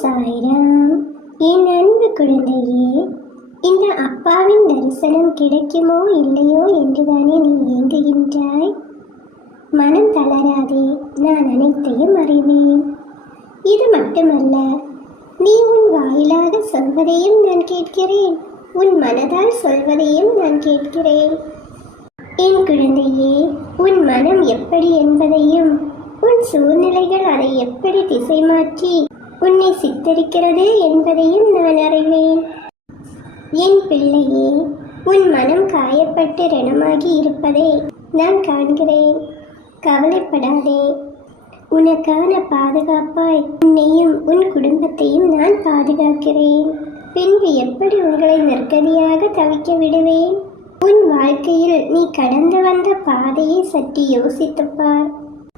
சாய்ராம். என் அன்பு குழந்தையே, இந்த அப்பாவின் தரிசனம் கிடைக்குமோ இல்லையோ என்றுதானே நீ ஏங்குகின்றாய். மனம் தளராதே, நான் அனைத்தையும் அறிவேன். இது மட்டுமல்ல, நீ உன் வாயிலாக சொல்வதையும் நான் கேட்கிறேன், உன் மனதால் சொல்வதையும் நான் கேட்கிறேன். என் குழந்தையே, உன் மனம் எப்படி என்பதையும் உன் சூழ்நிலைகள் அதை எப்படி திசை மாற்றி உன்னை சித்தரிக்கிறது என்பதையும் நான் அறிவேன். என் பிள்ளையே, உன் மனம் காயப்பட்டு ரணமாகி இருப்பதை நான் காண்கிறேன். கவலைப்படாதே. உனக்கான பாதுகாப்பாய் உன்னையும் உன் குடும்பத்தையும் நான் பாதுகாக்கிறேன். பின்பு எப்படி உங்களை நிர்கதியாக தவிக்க விடுவேன்? உன் வாழ்க்கையில் நீ கடந்து வந்த பாதையை சற்று யோசித்துப்பார்.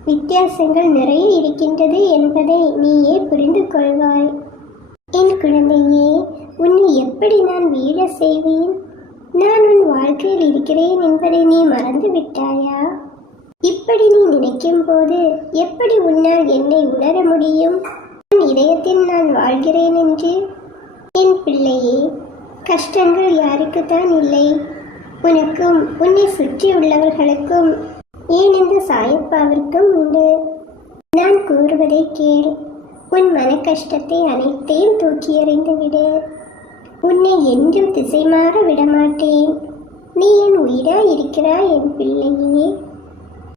வித்தியாசங்கள் நிறைய இருக்கின்றது என்பதை நீயே புரிந்து கொள்வாய். என் குழந்தையே, உன்னை எப்படி நான் வீழ செய்வேன்? நான் உன் வாழ்க்கையில் இருக்கிறேன் என்பதை நீ மறந்து விட்டாயா? இப்படி நீ நினைக்கும் போது எப்படி உன்னால் என்னை உணர முடியும்? உன் இதயத்தில் நான் வாழ்கிறேன் என்று. என் பிள்ளையே, கஷ்டங்கள் யாருக்குத்தான் இல்லை? உனக்கும் உன்னை சுற்றி உள்ளவர்களுக்கும், ஏன் இந்த சாயப்பாவிற்கும் உண்டு. நான் கூறுவதை கேள். உன் மன கஷ்டத்தை அனைத்தையும் தூக்கி எறிந்து விடு. உன்னை என்றும் திசை மாற விடமாட்டேன். நீ என் உயிராய் இருக்கிறாய் என் பிள்ளையே.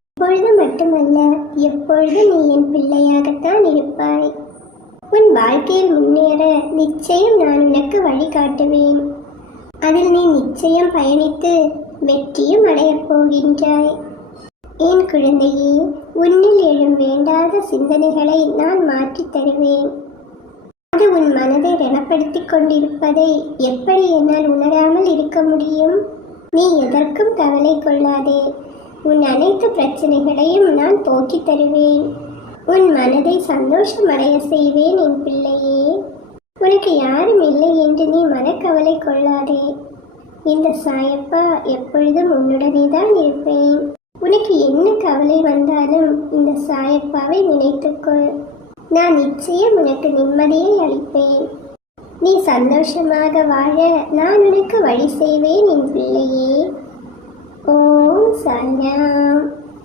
இப்பொழுது மட்டுமல்ல, எப்பொழுது நீ என் பிள்ளையாகத்தான் இருப்பாய். உன் வாழ்க்கையில் முன்னேற நிச்சயம் நான் உனக்கு வழிகாட்டுவேன். அதில் நீ நிச்சயம் பயணித்து வெற்றியும் அடையப் போகின்றாய். என் குழந்தையே, உன்னில் எழும் வேண்டாத சிந்தனைகளை நான் மாற்றித் தருவேன். அது உன் மனதை ரணப்படுத்திக் கொண்டிருப்பதை எப்படி என்னால் உணராமல் இருக்க முடியும்? நீ எதற்கும் கவலை கொள்ளாதே. உன் அனைத்து பிரச்சனைகளையும் நான் போக்கித் தருவேன். உன் மனதை சந்தோஷமடைய செய்வேன் என் பிள்ளையே. உனக்கு யாரும் இல்லை என்று நீ மனக்கவலை கொள்ளாதே. இந்த சாயப்பா எப்பொழுதும் உன்னுடனே தான் இருப்பேன். உனக்கு என்ன கவலை வந்தாலும் இந்த சாயப்பாவை நினைத்துக்கொள். நான் நிச்சயம் உனக்கு நிம்மதியை அளிப்பேன். நீ சந்தோஷமாக வாழ நான் உனக்கு வழி செய்வேன் என் பிள்ளையே. ஓம் சாய்ராம்.